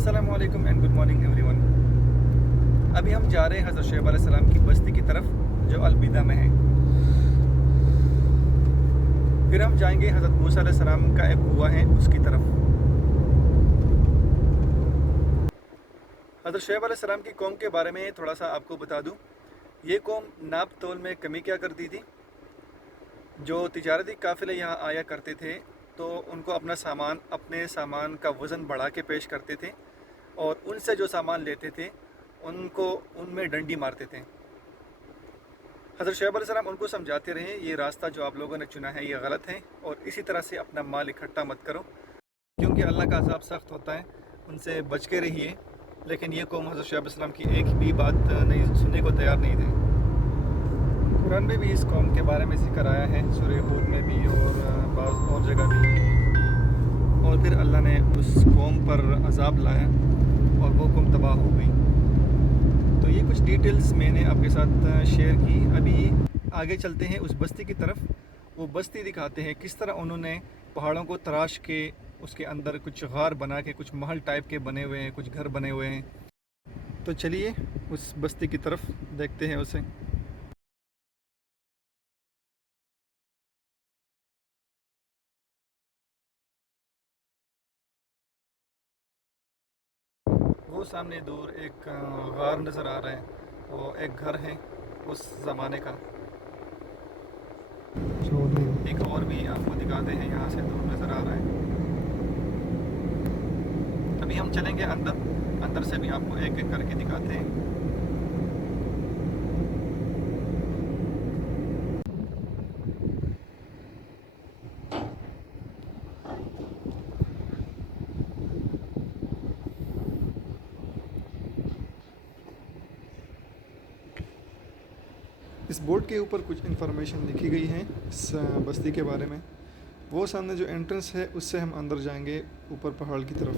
अस्सलामु अलैकुम and good morning everyone. अभी हम जा रहे हैं हज़रत शुएब अलैहिस्सलाम की बस्ती की तरफ जो अलबिदा में है। फिर हम जाएंगे हज़रत मूसा अलैहिस्सलाम का एक कुआं है उसकी तरफ। हज़रत शुएब अलैहिस्सलाम की कौम के बारे में थोड़ा सा आपको बता दूं। ये कौम नाप तोल में कमी क्या करती थी। जो तिजारती काफ़िले यहाँ आया करते थे तो उनको अपने सामान का वज़न बढ़ा के पेश करते थे और उनसे जो सामान लेते थे उनको उनमें डंडी मारते थे। हज़रत शुएब अलैहिस्सलाम उनको समझाते रहे, ये रास्ता जो आप लोगों ने चुना है ये गलत है और इसी तरह से अपना माल इकट्ठा मत करो क्योंकि अल्लाह का अज़ाब सख्त होता है, उनसे बच के रहिए। लेकिन ये कौम हज़रत शुएब अलैहिस्सलाम की एक भी बात नहीं सुनने को तैयार नहीं थे। कुरान में भी इस कौम के बारे में जिक्र आया है, सूरह हूद में भी और बाज़ और जगह भी। और फिर अल्लाह ने उस कौम पर अज़ाब लाया और वो कौम तबाह हो गई। तो ये कुछ डिटेल्स मैंने आपके साथ शेयर की। अभी आगे चलते हैं उस बस्ती की तरफ। वो बस्ती दिखाते हैं किस तरह उन्होंने पहाड़ों को तराश के उसके अंदर कुछ गार बना के कुछ महल टाइप के बने हुए हैं, कुछ घर बने हुए हैं। तो चलिए उस बस्ती की तरफ देखते हैं उसे। वो सामने दूर एक गार नज़र आ रहा है, वो एक घर है उस ज़माने का। एक और भी आपको दिखाते हैं, यहाँ से दूर नज़र आ रहा है। अभी हम चलेंगे अंदर, अंदर से भी आपको एक एक करके दिखाते हैं। इस बोर्ड के ऊपर कुछ इन्फॉर्मेशन लिखी गई है इस बस्ती के बारे में। वो सामने जो एंट्रेंस है उससे हम अंदर जाएंगे ऊपर पहाड़ की तरफ।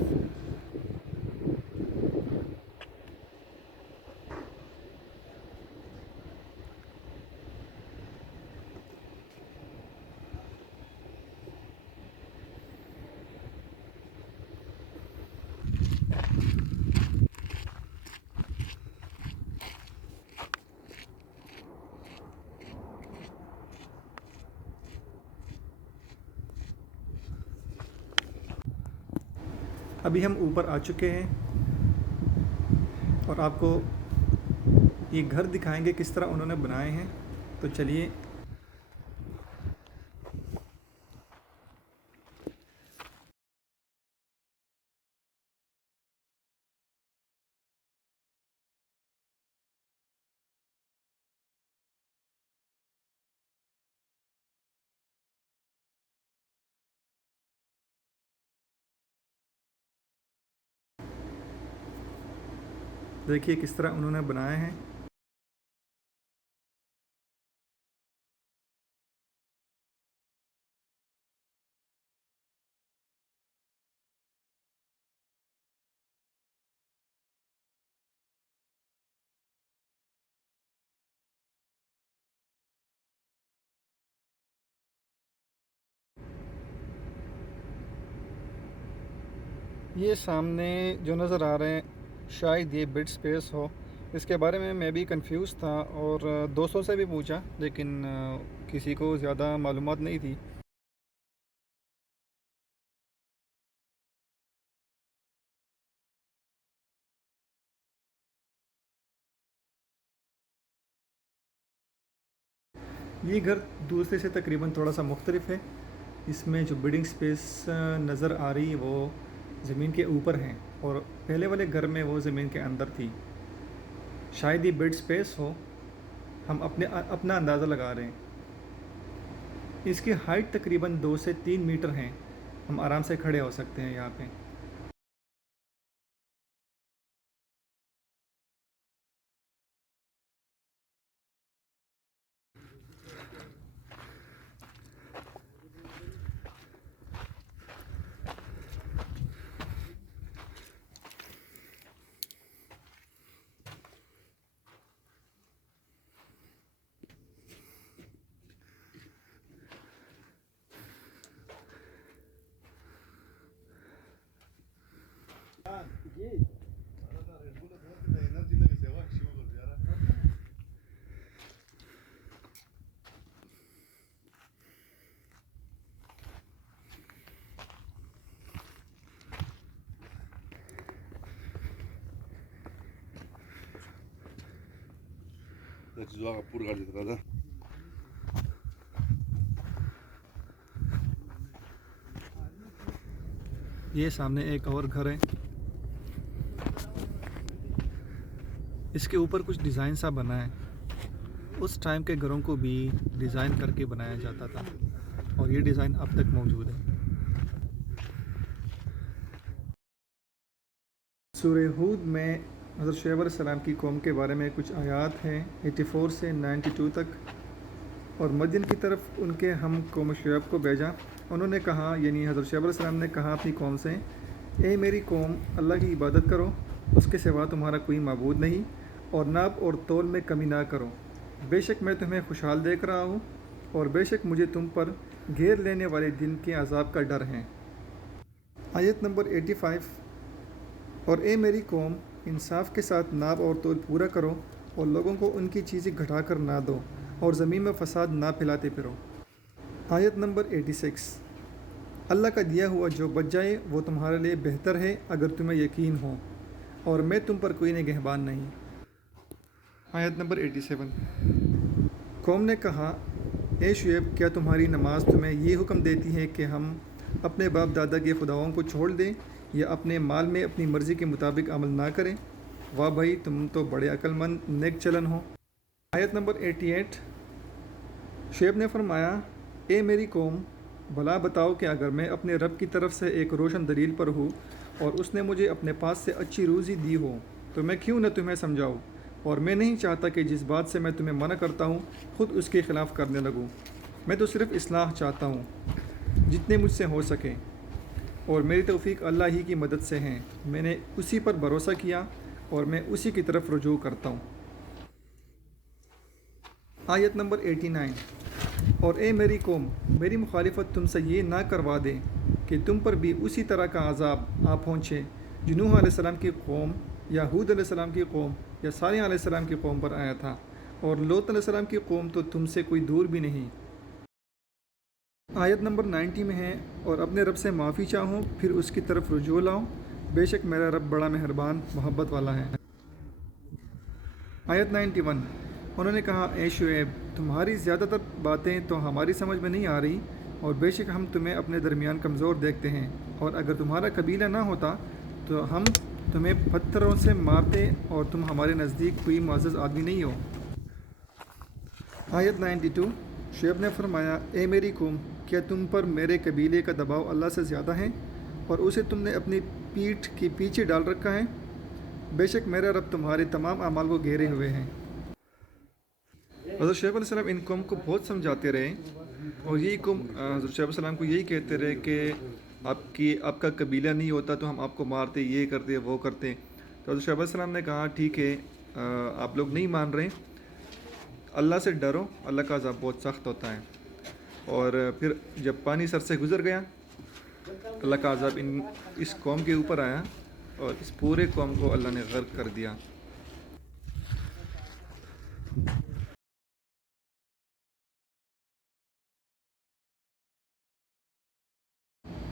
अभी हम ऊपर आ चुके हैं और आपको ये घर दिखाएंगे किस तरह उन्होंने बनाए हैं। तो चलिए। देखिए किस तरह उन्होंने बनाए हैं। ये सामने जो नज़र आ रहे हैं शायद ये बेड स्पेस हो। इसके बारे में मैं भी कंफ्यूज था और दोस्तों से भी पूछा, लेकिन किसी को ज़्यादा मालूमात नहीं थी। ये घर दूसरे से तकरीबन थोड़ा सा मुख्तलिफ है। इसमें जो बिल्डिंग स्पेस नज़र आ रही है वो ज़मीन के ऊपर है और पहले वाले घर में वो ज़मीन के अंदर थी। शायद ये बेड स्पेस हो, हम अपना अंदाज़ा लगा रहे हैं। इसकी हाइट तकरीबन 2 से 3 मीटर है। हम आराम से खड़े हो सकते हैं यहाँ पे। ये सामने एक और घर है, इसके ऊपर कुछ डिज़ाइन सा बना है। उस टाइम के घरों को भी डिज़ाइन करके बनाया जाता था और ये डिज़ाइन अब तक मौजूद है। सूरह हूद में हज़रत शुएब अलैहिस्सलाम की कौम के बारे में कुछ आयात हैं 84 से 92 तक। और मदीन की तरफ उनके हम कौम शुएब को भेजा। उन्होंने कहा, यानी हज़रत शुएब अलैहिस्सलाम ने कहा अपनी कौम से, ए मेरी कौम, अल्लाह की इबादत करो, उसके सिवा तुम्हारा कोई माबूद नहीं, और नाप और तोल में कमी ना करो। बेशक मैं तुम्हें खुशहाल देख रहा हूँ, और बेशक मुझे तुम पर घेर लेने वाले दिन के अजाब का डर है। आयत नंबर 85। और ए मेरी कौम, इंसाफ के साथ नाप और तोल पूरा करो, और लोगों को उनकी चीज़ें घटा कर ना दो, और ज़मीन में फ़साद ना फैलाते फिरो। आयत नंबर 86। अल्लाह का दिया हुआ जो बच जाए वो तुम्हारे लिए बेहतर है अगर तुम्हें यकीन हो, और मैं तुम पर कोई निगहबान नहीं। आयत नंबर 87। कौम ने कहा, ए शुएब, क्या तुम्हारी नमाज तुम्हें ये हुक्म देती है कि हम अपने बाप दादा के खुदाओं को छोड़ दें या अपने माल में अपनी मर्ज़ी के मुताबिक अमल ना करें? वाह भाई, तुम तो बड़े अक्लमंद नेक चलन हो। आयत नंबर 88। शुएब ने फरमाया, ए मेरी कौम, भला बताओ कि अगर मैं अपने रब की तरफ से एक रोशन दलील पर हूँ और उसने मुझे अपने पास से अच्छी रूज़ी दी हो, तो मैं क्यों न तुम्हें समझाऊँ? और मैं नहीं चाहता कि जिस बात से मैं तुम्हें मना करता हूँ ख़ुद उसके ख़िलाफ़ करने लगूँ। मैं तो सिर्फ़ इस्लाह चाहता हूँ जितने मुझसे हो सके, और मेरी तौफ़ीक अल्लाह ही की मदद से है। मैंने उसी पर भरोसा किया और मैं उसी की तरफ रुजू करता हूँ। आयत नंबर 89। और ए मेरी कौम, मेरी मुखालिफत तुमसे ये ना करवा दे कि तुम पर भी उसी तरह का अजाब आ पहुँचे जो नूह अलैहिस्सलाम की कौम या हूद अलैहिस्सलाम की कौम या सालेह अलैहिस्सलाम की कौम पर आया था, और लोत अलैहिस्सलाम की कौम तो तुमसे कोई दूर भी नहीं। आयत नंबर 90 में है, और अपने रब से माफ़ी चाहो फिर उसकी तरफ रुजू लाओ, बेशक मेरा रब बड़ा मेहरबान मोहब्बत वाला है। आयत 91। उन्होंने कहा, ए शुएब, तुम्हारी ज़्यादातर बातें तो हमारी समझ में नहीं आ रही, और बेशक हम तुम्हें अपने दरमियान कमज़ोर देखते हैं, और अगर तुम्हारा कबीला ना होता तो हम तुम्हें पत्थरों से मारते, और तुम हमारे नज़दीक कोई मुअज़्ज़ज़ आदमी नहीं हो। आयत 92। शुएब ने फरमाया, ए मेरी कौम, क्या तुम पर मेरे कबीले का दबाव अल्लाह से ज़्यादा है, और उसे तुमने अपनी पीठ के पीछे डाल रखा है? बेशक मेरा रब तुम्हारे तमाम अमाल को घेरे हुए हैं। हज़रत शुएब अलैहिस्सलाम इन कौम को बहुत समझाते रहे, और यही कौम हज़रत शुएब अलैहिस्सलाम को यही कहते रहे कि आपका कबीला नहीं होता तो हम आपको मारते, ये करते, वो करते। तो हज़रत शुएब अलैहिस्सलाम ने कहा, ठीक है, आप लोग नहीं मान रहे, अल्लाह से डरो, अल्लाह का अज़ाब बहुत सख्त होता है। और फिर जब पानी सर से गुज़र गया, अल्लाह का अज़ाब इस कौम के ऊपर आया, और इस पूरे कौम को अल्लाह ने गर्क कर दिया।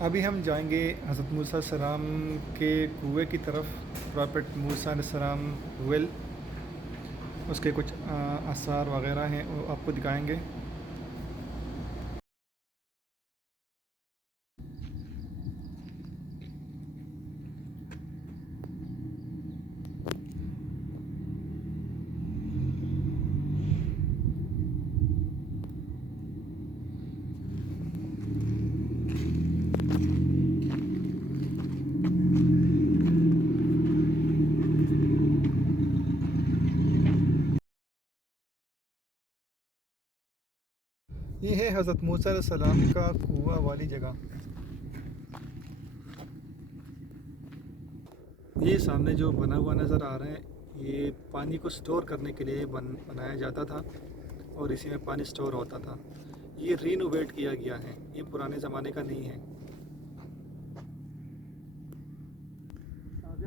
अभी हम जाएंगे हज़रत मूसा अलैहिस्सलाम के कुएँ की तरफ। प्रॉफेट मूसा अलैहिस्सलाम वेल, उसके कुछ आसार वग़ैरह हैं वो आपको दिखाएंगे। ये है हज़रत मूसा अलैहिस्सलाम का कुआँ वाली जगह। ये सामने जो बना हुआ नज़र आ रहा है, ये पानी को स्टोर करने के लिए बनाया जाता था, और इसी में पानी स्टोर होता था। ये रिनोवेट किया गया है, ये पुराने ज़माने का नहीं है।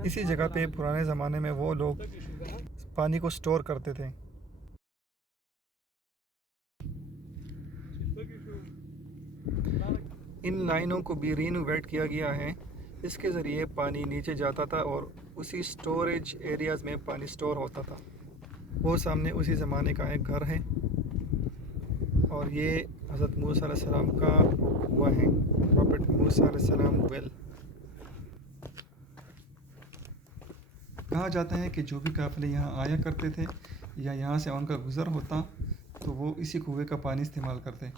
इसी जगह पे पुराने ज़माने में वो लोग पानी को स्टोर करते थे। इन लाइनों को भी रीनोवेट किया गया है। इसके ज़रिए पानी नीचे जाता था और उसी स्टोरेज एरियाज़ में पानी स्टोर होता था। वो सामने उसी ज़माने का एक घर है और ये हज़रत मूसा अलैहिस्सलाम का कुआं है, प्रॉफेट मूसा अलैहिस्सलाम वेल। कहा जाता है कि जो भी काफ़िले यहाँ आया करते थे या यहाँ से उनका गुज़र होता तो वो इसी कुएं का पानी इस्तेमाल करते।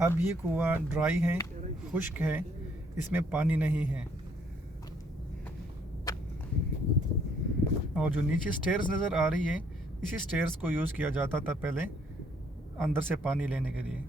अब ये कुआं ड्राई है, खुश्क है, इसमें पानी नहीं है। और जो नीचे स्टेयर्स नज़र आ रही है, इसी स्टेयर्स को यूज़ किया जाता था पहले अंदर से पानी लेने के लिए।